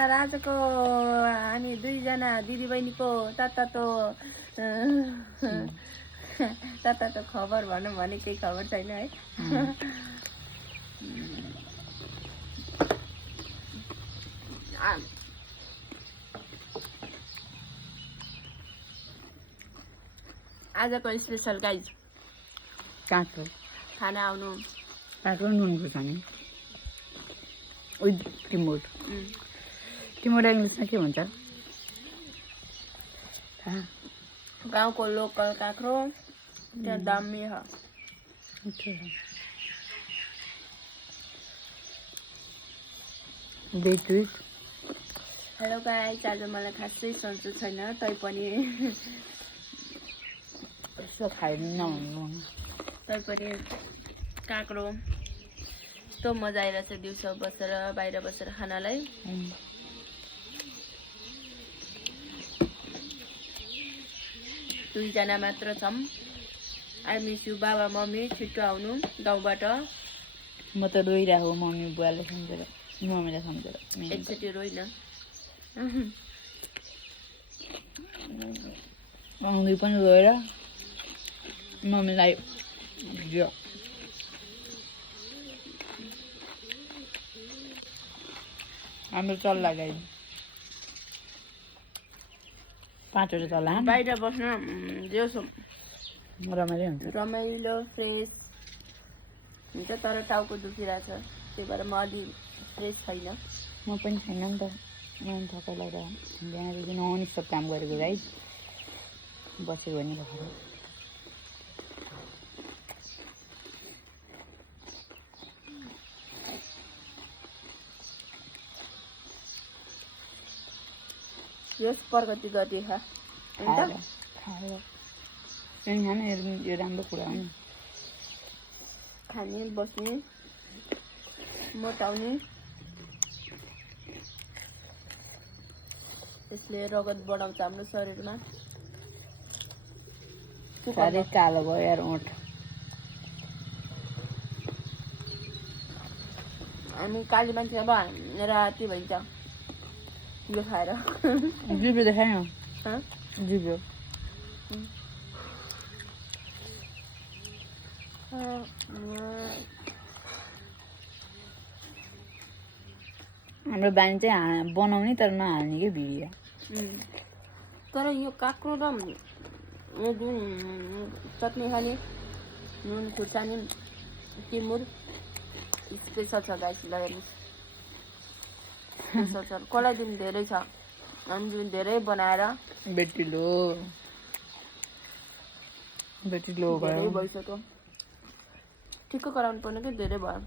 राजाको हामी दुईजना दिदीबहिनीको तातो खबर भनौँ भने केही खबर छैन है। आजको स्पेसल गाइज काँक्रो खाना आउनु काँक्रो नुन खुर्सानी विथ टिमुर इङ्ग्लिसमा के भन्छ गाउँको लोकल काँक्रो त्यहाँ दामी छ। हेलो गाइस, आज मलाई खासै सन्चो छैन तैपनि काँक्रो यस्तो मजा आइरहेछ दिउँसो बसेर बाहिर बसेर खानालाई। दुईजना मात्र छौँ। आई मिस यु बाबा मम्मी, छिट्टो आउनु गाउँबाट। म त रोइरहेको मम्मी बुवाले सम्झेर मम्मीलाई सम्झेर एकचोटि रोइन। मम्मी पनि रोएर मम्मीलाई भिडियो हाम्रो चल्ला गाई 5 वटा चल्ला बाहिर बस्न जेसो रमाइलो हुन्छ, रमाइलो फ्रेस हुन्छ। तर टाउको दुखिरहेछ, त्यही भएर म अलि फ्रेस छैन। म पनि छैन नि त, मलाई थकाइ लाग्दा बिहानदेखि नन स्टप काम गरेको गाई बसेको भने भएर। यस प्रगति गरी खा यो राम्रो कुरा हो नि। खाने बस्ने मोटाउने, यसले रगत बढाउँछ हाम्रो शरीरमा। साह्रै कालो भयो यार ओठ। हामी काली मान्छे अब राति भइन्छ यो खाएर। जिब्रो देखाएन जिब्रो हाम्रो बानी चाहिँ बनाउने तर नहाल्ने के भिडियो। तर यो काँक्रो र यो जुन चटनी खाने नुन खुर्सानी टिमुर स्पेसल छ गाइस। स्पेसल छ, कसलाई दिन धेरै छ, हामी दिन धेरै बनाएर बेटिलो धेरै भइसक्यो। ठिक्क गराउनु पर्ने कि धेरै भयो।